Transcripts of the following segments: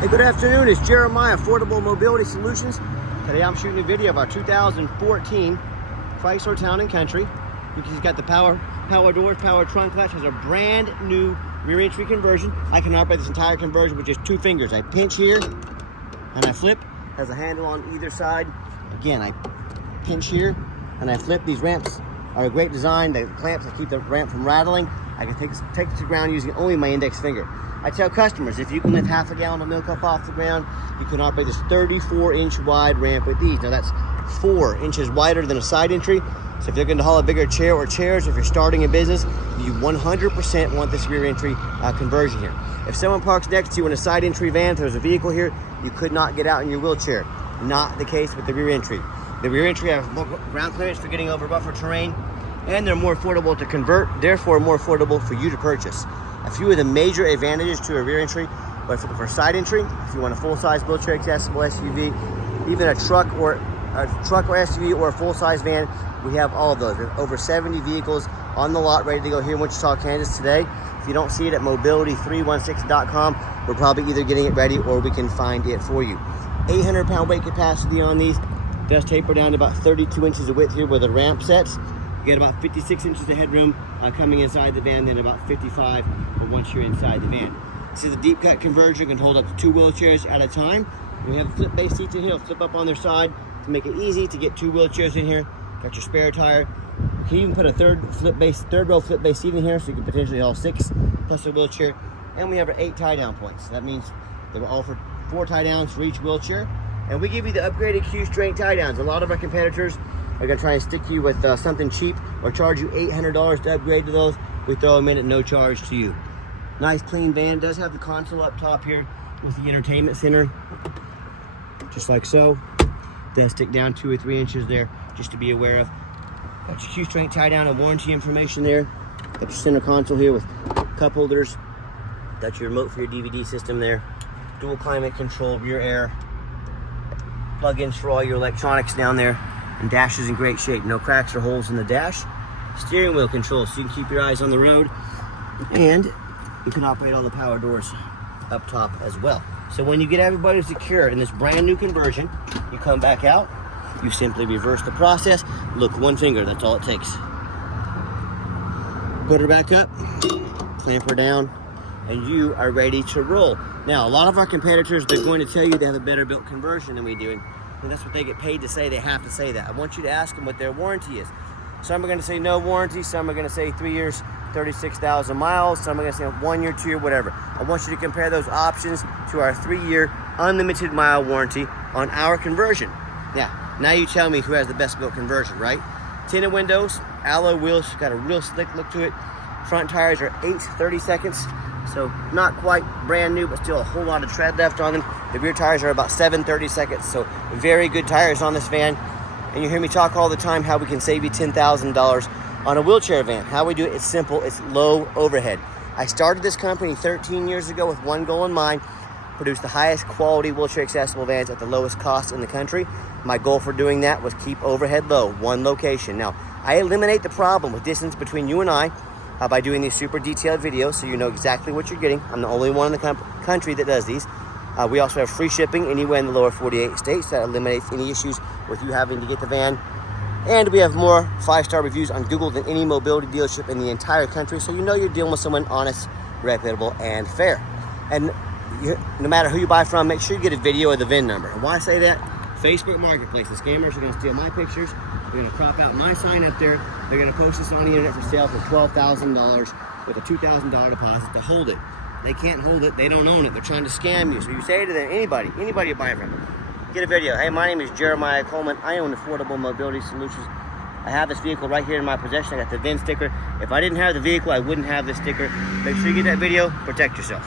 Hey, good afternoon. It's Jeremiah, Affordable Mobility Solutions. Today I'm shooting a video of our 2014 Chrysler Town & Country. You can see it's got the power doors, power trunk latch. Has a brand new rear entry conversion. I can operate this entire conversion with just 2 fingers. I pinch here and I flip. Has a handle on either side. Again, I pinch here and I flip. These ramps are a great design. The clamps that keep the ramp from rattling. I can take it to the ground using only my index finger. I tell customers, if you can lift half a gallon of milk up off the ground, you can operate this 34-inch wide ramp with these. Now that's 4 inches wider than a side entry. So if you're going to haul a bigger chair or chairs, if you're starting a business, you 100% want this rear entry conversion here. If someone parks next to you in a side entry van, if there's a vehicle here, you could not get out in your wheelchair. Not the case with the rear entry. The rear entry has more ground clearance for getting over rougher terrain, and they're more affordable to convert, therefore more affordable for you to purchase. A few of the major advantages to a rear entry, but for side entry, if you want a full-size wheelchair accessible SUV, even a truck or SUV or a full-size van, we have all of those. There's over 70 vehicles on the lot ready to go here in Wichita, Kansas today. If you don't see it at mobility316.com, we're probably either getting it ready or we can find it for you. 800-pound weight capacity on these. Does taper down to about 32 inches of width here where the ramp sets. You get about 56 inches of headroom coming inside the van, then about 55 once you're inside the van. This is a deep cut conversion, can hold up to 2 wheelchairs at a time. We have flip base seats in here, flip up on their side to make it easy to get 2 wheelchairs in here. Got your spare tire. You can even put a third row flip base seat in here, so you can potentially haul 6 plus a wheelchair. And we have our 8 tie down points. That means that we're offered 4 tie downs for each wheelchair. And we give you the upgraded Q-strength tie downs. A lot of our competitors are gonna try and stick you with something cheap or charge you $800 to upgrade to those. We throw them in at no charge to you. Nice clean van. It does have the console up top here with the entertainment center, just like so. Does stick down 2 or 3 inches there, just to be aware of. Got your Q-strength tie down and warranty information there. Got your center console here with cup holders. Got your remote for your DVD system there. Dual climate control, rear air. Plug-ins for all your electronics down there. And dash is in great shape. No cracks or holes in the dash. Steering wheel control, so you can keep your eyes on the road. And you can operate all the power doors up top as well. So when you get everybody secure in this brand new conversion, you come back out, you simply reverse the process. Look, 1 finger, that's all it takes. Put her back up, clamp her down, and you are ready to roll. Now, a lot of our competitors, they're going to tell you they have a better built conversion than we do. And that's what they get paid to say. They have to say that. I want you to ask them what their warranty is. Some are going to say no warranty. Some are going to say 3 years, 36,000 miles. Some are going to say 1 year, 2 year, whatever. I want you to compare those options to our 3-year unlimited mile warranty on our conversion. Now you tell me who has the best built conversion, right? Tinted windows, alloy wheels, got a real slick look to it. Front tires are 8/30 seconds. So not quite brand new, but still a whole lot of tread left on them. The rear tires are about 7/30 seconds. So very good tires on this van. And you hear me talk all the time how we can save you $10,000 on a wheelchair van. How we do it, it's simple, it's low overhead. I started this company 13 years ago with one goal in mind: produce the highest quality wheelchair accessible vans at the lowest cost in the country. My goal for doing that was keep overhead low, one location. Now, I eliminate the problem with distance between you and I by doing these super detailed videos, so you know exactly what you're getting. I'm the only one in the country that does these. We also have free shipping anywhere in the lower 48 states. That eliminates any issues with you having to get the van. And we have more 5-star reviews on Google than any mobility dealership in the entire country, so you know you're dealing with someone honest, reputable, and fair. And no matter who you buy from, make sure you get a video of the VIN number. And why I say that? Facebook Marketplace. The scammers are going to steal my pictures. They're going to crop out my sign up there. They're going to post this on the internet for sale for $12,000 with a $2,000 deposit to hold it. They can't hold it. They don't own it. They're trying to scam you. So you say to them, anybody you buy it from, get a video. Hey, my name is Jeremiah Coleman. I own Affordable Mobility Solutions. I have this vehicle right here in my possession. I got the VIN sticker. If I didn't have the vehicle, I wouldn't have this sticker. Make sure you get that video. Protect yourself.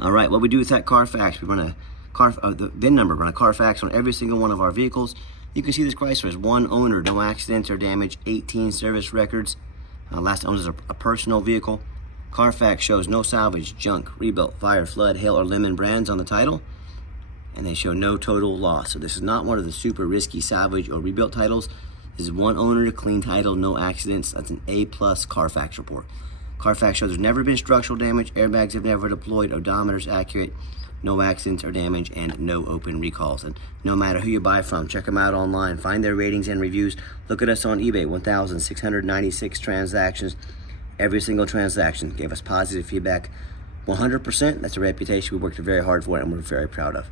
All right, what we do with that Carfax, we run the VIN number, run a Carfax on every single one of our vehicles. You can see this Chrysler is 1 owner, no accidents or damage, 18 service records. Last owned is a personal vehicle. Carfax shows no salvage, junk, rebuilt, fire, flood, hail, or lemon brands on the title. And they show no total loss. So this is not one of the super risky salvage or rebuilt titles. This is 1 owner, clean title, no accidents. That's an A+ Carfax report. Carfax shows there's never been structural damage, airbags have never deployed, odometer's accurate, no accidents or damage, and no open recalls. And no matter who you buy from, check them out online, find their ratings and reviews. Look at us on eBay, 1,696 transactions. Every single transaction gave us positive feedback. 100%, that's a reputation we worked very hard for and we're very proud of.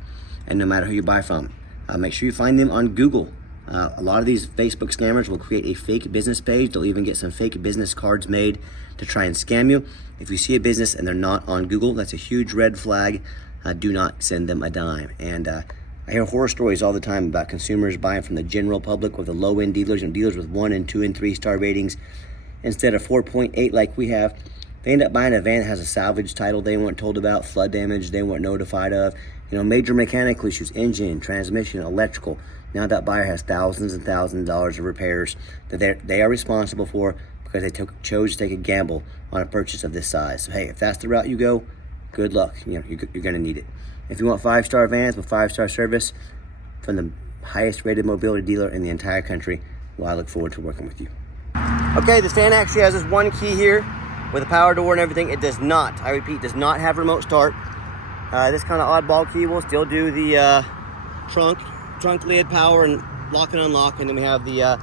And no matter who you buy from, make sure you find them on Google. A lot of these Facebook scammers will create a fake business page. They'll even get some fake business cards made to try and scam you. If you see a business and they're not on Google, that's a huge red flag. Do not send them a dime. And I hear horror stories all the time about consumers buying from the general public or the low-end dealers and dealers with 1 and 2 and 3 star ratings instead of 4.8 like we have. They end up buying a van that has a salvage title they weren't told about, flood damage they weren't notified of, major mechanical issues, engine, transmission, electrical. Now that buyer has thousands and thousands of dollars of repairs that they are responsible for because they chose to take a gamble on a purchase of this size. So hey, if that's the route you go, good luck. You're gonna need it. If you want 5-star vans with 5-star service from the highest rated mobility dealer in the entire country, well, I look forward to working with you. Okay, this van actually has this one key here with a power door and everything. It does not, I repeat, does not have remote start. This kind of oddball key will still do the trunk lid power and lock and unlock, and then we have the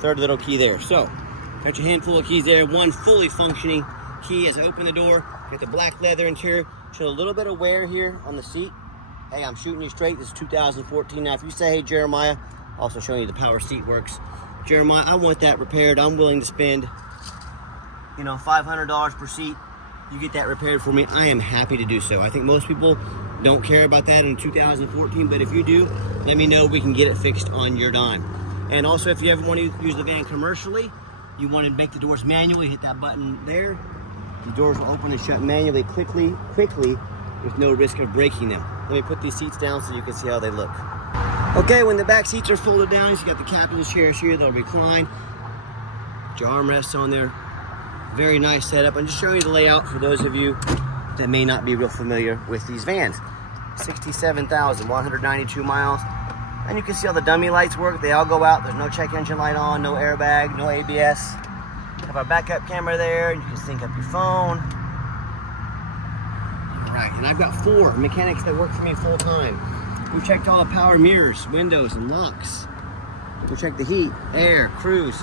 third little key there. So got your handful of keys there. One fully functioning key as I open the door. Got the black leather interior. Show a little bit of wear here on the seat. Hey, I'm shooting you straight. This is 2014. Now if you say, hey Jeremiah, also showing you the power seat works. Jeremiah, I want that repaired. I'm willing to spend $500 per seat. You get that repaired for me, I am happy to do so. I think most people don't care about that in 2014, but if you do, let me know. We can get it fixed on your dime. And also, if you ever want to use the van commercially, you want to make the doors manually, hit that button there. The doors will open and shut manually quickly with no risk of breaking them. Let me put these seats down so you can see how they look. Okay, when the back seats are folded down, you got the captain's chairs here. They'll recline. Put your armrests on there. Very nice setup. I'm just showing you the layout for those of you that may not be real familiar with these vans. 67,192 miles. And you can see how the dummy lights work. They all go out. There's no check engine light on, no airbag, no ABS. Have our backup camera there. You can sync up your phone. All right, and I've got 4 mechanics that work for me full time. We've checked all the power mirrors, windows, and locks. We'll check the heat, air, cruise,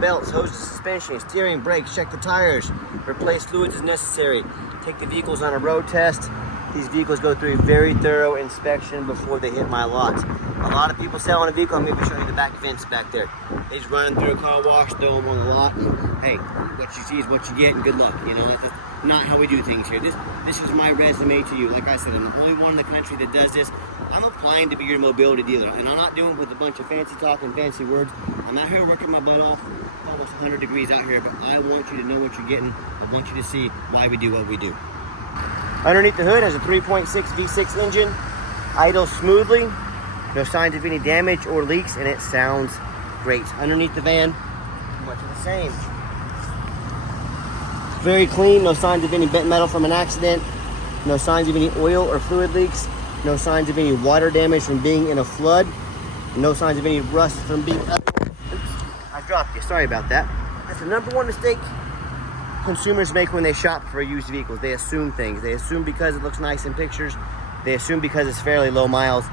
belts, hoses, suspension, steering, brakes, check the tires, replace fluids as necessary, take the vehicles on a road test. These vehicles go through a very thorough inspection before they hit my lot. A lot of people selling a vehicle, I'm going to show you the back vents back there. They just run through a car wash, throw them on the lot. Hey, what you see is what you get, and good luck. That's not how we do things here. This is my resume to you. Like I said, I'm the only one in the country that does this. I'm applying to be your mobility dealer, and I'm not doing it with a bunch of fancy talk and fancy words. I'm out here working my butt off, almost 100 degrees out here, but I want you to know what you're getting. I want you to see why we do what we do. Underneath the hood has a 3.6 V6 engine, idles smoothly, no signs of any damage or leaks, and it sounds great. Underneath the van, much of the same. Very clean, no signs of any bent metal from an accident, no signs of any oil or fluid leaks, no signs of any water damage from being in a flood, no signs of any rust from being Oops, I dropped you, sorry about that. That's the #1 mistake consumers make when they shop for used vehicles. They assume things. They assume because it looks nice in pictures. They assume because it's fairly low miles.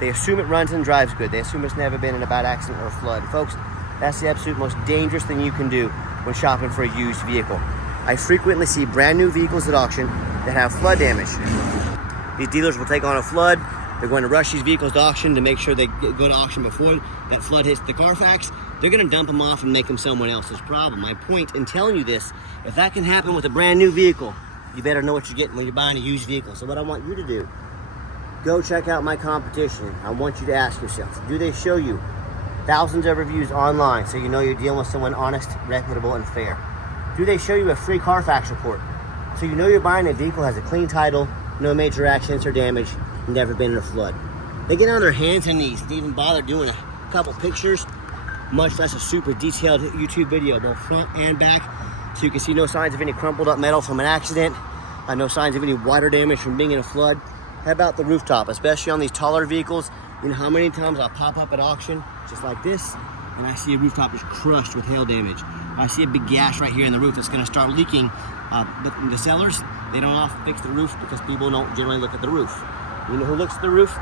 They assume it runs and drives good. They assume it's never been in a bad accident or a flood. Folks, that's the absolute most dangerous thing you can do when shopping for a used vehicle. I frequently see brand new vehicles at auction that have flood damage. These dealers will take on a flood. They're going to rush these vehicles to auction to make sure they go to auction before that flood hits the Carfax. They're going to dump them off and make them someone else's problem. My point in telling you this, if that can happen with a brand new vehicle, you better know what you're getting when you're buying a used vehicle. So what I want you to do, go check out my competition. I want you to ask yourself, do they show you thousands of reviews online so you know you're dealing with someone honest, reputable, and fair? Do they show you a free Carfax report so you know you're buying a vehicle that has a clean title, no major accidents or damage, never been in a flood? They get on their hands and knees to even bother doing a couple pictures, much less a super detailed YouTube video, both front and back, so you can see no signs of any crumpled up metal from an accident, no signs of any water damage from being in a flood. How about the rooftop, especially on these taller vehicles? You know how many times I'll pop up at auction just like this and I see a rooftop is crushed with hail damage. I see a big gash right here in the roof that's going to start leaking. But the sellers, They don't often fix the roof because people don't generally look at the roof. You know who looks at the roof?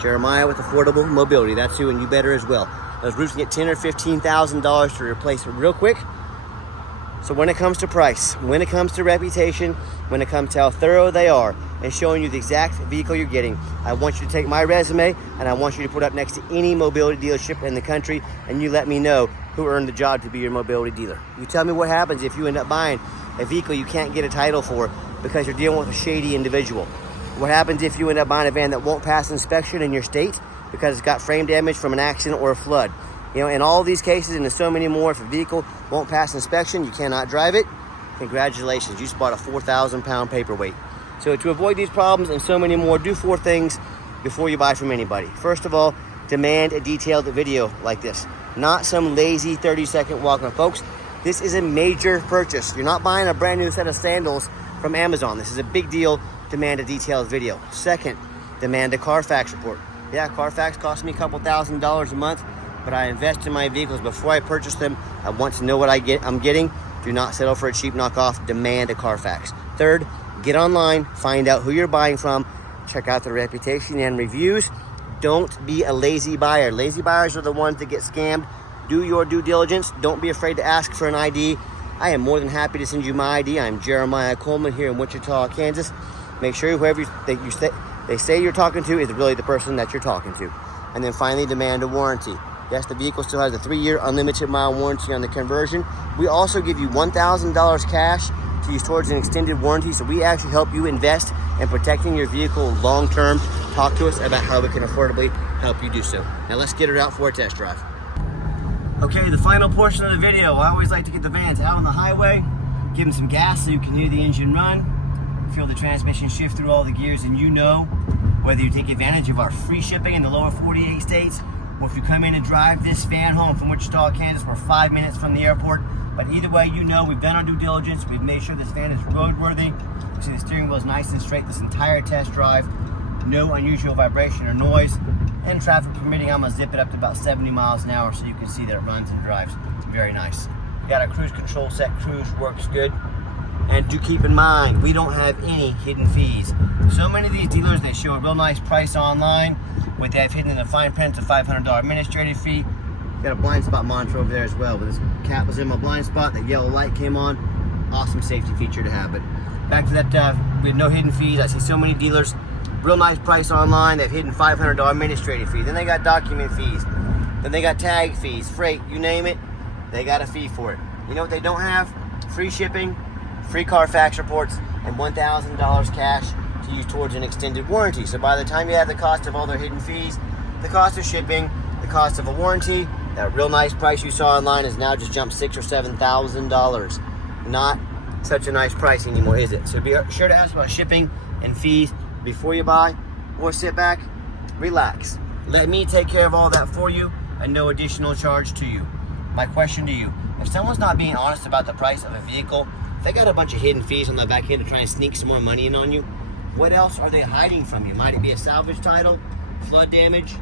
Jeremiah with Affordable Mobility. That's who, and you better as well. Those roofs can get $10,000 or $15,000 to replace it real quick. So when it comes to price, when it comes to reputation, when it comes to how thorough they are and showing you the exact vehicle you're getting, I want you to take my resume and I want you to put it up next to any mobility dealership in the country, and you let me know who earned the job to be your mobility dealer. You tell me what happens if you end up buying a vehicle you can't get a title for because you're dealing with a shady individual. What happens if you end up buying a van that won't pass inspection in your state because it's got frame damage from an accident or a flood? You know, in all these cases, and there's so many more, if a vehicle won't pass inspection, you cannot drive it. Congratulations, you just bought a 4,000-pound paperweight. So to avoid these problems and so many more, do 4 things before you buy from anybody. First of all, demand a detailed video like this. Not some lazy 30-second walk-on. Folks, this is a major purchase. You're not buying a brand new set of sandals from Amazon. This is a big deal. Demand a detailed video. Second, demand a Carfax report. Yeah, Carfax costs me a couple $1,000s a month, but I invest in my vehicles before I purchase them. I want to know what I'm getting. Do not settle for a cheap knockoff. Demand a Carfax. Third, get online, find out who you're buying from, check out their reputation and reviews. Don't be a lazy buyer. Lazy buyers are the ones that get scammed. Do your due diligence. Don't be afraid to ask for an ID. I am more than happy to send you my ID. I'm Jeremiah Coleman here in Wichita, Kansas. Make sure whoever they say you're talking to is really the person that you're talking to. And then finally, demand a warranty. Yes, the vehicle still has a 3-year unlimited mile warranty on the conversion. We also give you $1,000 cash to use towards an extended warranty, so we actually help you invest in protecting your vehicle long term. Talk to us about how we can affordably help you do so. Now let's get her out for a test drive. Okay, the final portion of the video. I always like to get the vans out on the highway, give them some gas so you can hear the engine run, feel the transmission shift through all the gears, and you know whether you take advantage of our free shipping in the lower 48 states, or if you come in and drive this van home from Wichita, Kansas, we're 5 minutes from the airport. But either way, you know we've done our due diligence. We've made sure this van is roadworthy. You see the steering wheel is nice and straight this entire test drive. No unusual vibration or noise. And traffic permitting, I'm gonna zip it up to about 70 miles an hour so you can see that it runs and drives very nice. We got our cruise control set. Cruise works good. And do keep in mind, we don't have any hidden fees. So many of these dealers, they show a real nice price online. What they have hidden in the fine print is a $500 administrative fee. Got a blind spot monitor over there as well, but this cat was in my blind spot, that yellow light came on. Awesome safety feature to have. But back to that, we have no hidden fees. I see so many dealers, real nice price online, they've hidden $500 administrative fee. Then they got document fees. Then they got tag fees, freight, you name it, they got a fee for it. You know what they don't have? Free shipping, free Carfax reports, and $1,000 cash to use towards an extended warranty. So by the time you have the cost of all their hidden fees, the cost of shipping, the cost of a warranty, that real nice price you saw online has now just jumped $6,000 or $7,000. Not such a nice price anymore, is it? So be sure to ask about shipping and fees before you buy, or sit back, relax. Let me take care of all that for you and no additional charge to you. My question to you, if someone's not being honest about the price of a vehicle, if they got a bunch of hidden fees on the back end to try and sneak some more money in on you, what else are they hiding from you? Might it be a salvage title, flood damage,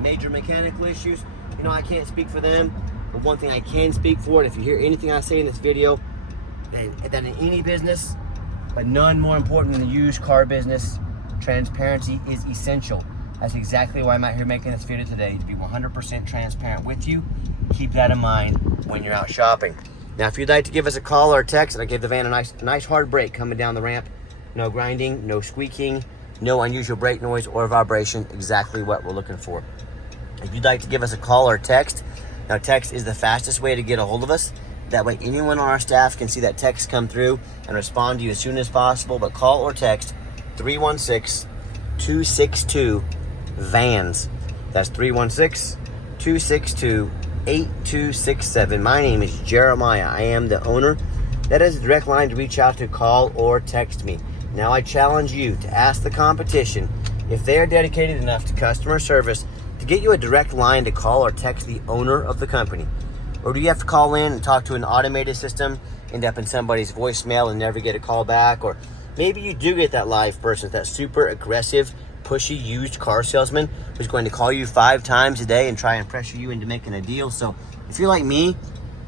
major mechanical issues? You know, I can't speak for them, but one thing I can speak for, and if you hear anything I say in this video, that in any business, but none more important than the used car business, transparency is essential. That's exactly why I'm out here making this video today, to be 100% transparent with you. Keep that in mind when you're out shopping. Now, if you'd like to give us a call or a text, and I give the van a nice hard brake coming down the ramp. No grinding, no squeaking, no unusual brake noise or vibration, exactly what we're looking for. If you'd like to give us a call or text, now text is the fastest way to get a hold of us. That way anyone on our staff can see that text come through and respond to you as soon as possible. But call or text 316-262-VANS. That's 316-262-8267. My name is Jeremiah. I am the owner. That is a direct line to reach out to, call or text me. Now I challenge you to ask the competition if they are dedicated enough to customer service to get you a direct line to call or text the owner of the company. Or do you have to call in and talk to an automated system, end up in somebody's voicemail and never get a call back? Or maybe you do get that live person, that super aggressive, pushy used car salesman who's going to call you 5 times a day and try and pressure you into making a deal. So if you're like me,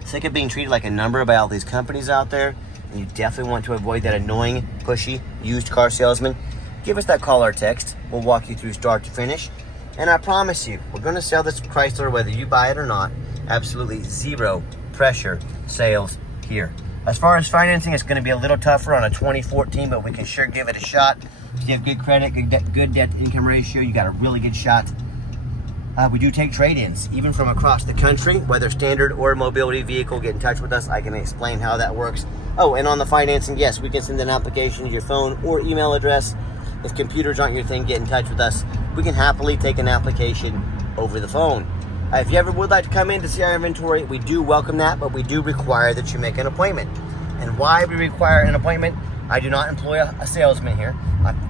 sick of being treated like a number by all these companies out there, and you definitely want to avoid that annoying, pushy, used car salesman, give us that call or text. We'll walk you through start to finish. And I promise you, we're going to sell this Chrysler whether you buy it or not. Absolutely zero pressure sales here. As far as financing, it's going to be a little tougher on a 2014, but we can sure give it a shot. If you have good credit, good debt to income ratio, you got a really good shot. We do take trade-ins, even from across the country, whether standard or mobility vehicle. Get in touch with us. I can explain how that works. Oh, and on the financing, yes, we can send an application to your phone or email address. If computers aren't your thing, get in touch with us. We can happily take an application over the phone. If you ever would like to come in to see our inventory, we do welcome that, but we do require that you make an appointment. And why we require an appointment? I do not employ a salesman here.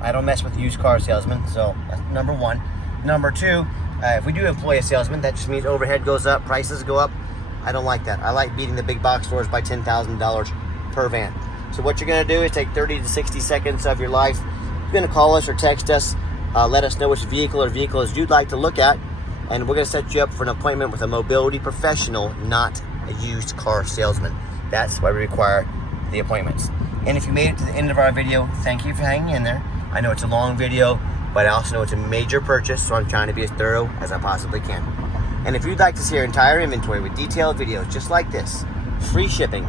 I don't mess with used car salesmen, so that's number one. Number two, if we do employ a salesman, that just means overhead goes up, prices go up. I don't like that. I like beating the big box stores by $10,000 per van. So what you're going to do is take 30 to 60 seconds of your life. You're going to call us or text us. Let us know which vehicle or vehicles you'd like to look at. And we're going to set you up for an appointment with a mobility professional, not a used car salesman. That's why we require the appointments. And if you made it to the end of our video, thank you for hanging in there. I know it's a long video, but I also know it's a major purchase, so I'm trying to be as thorough as I possibly can. And if you'd like to see our entire inventory with detailed videos just like this, free shipping,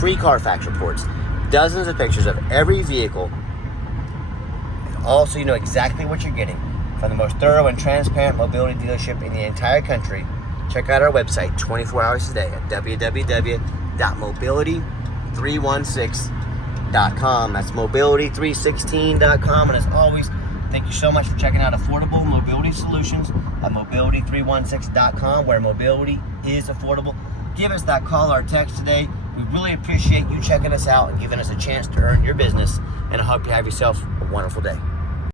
free Carfax reports, dozens of pictures of every vehicle, and also you know exactly what you're getting from the most thorough and transparent mobility dealership in the entire country, check out our website 24 hours a day at www.mobility316.com. That's mobility316.com. And as always, thank you so much for checking out affordable mobility solutions at mobility316.com, where mobility is affordable. Give us that call or text today. We really appreciate you checking us out and giving us a chance to earn your business. And I hope you have yourself a wonderful day.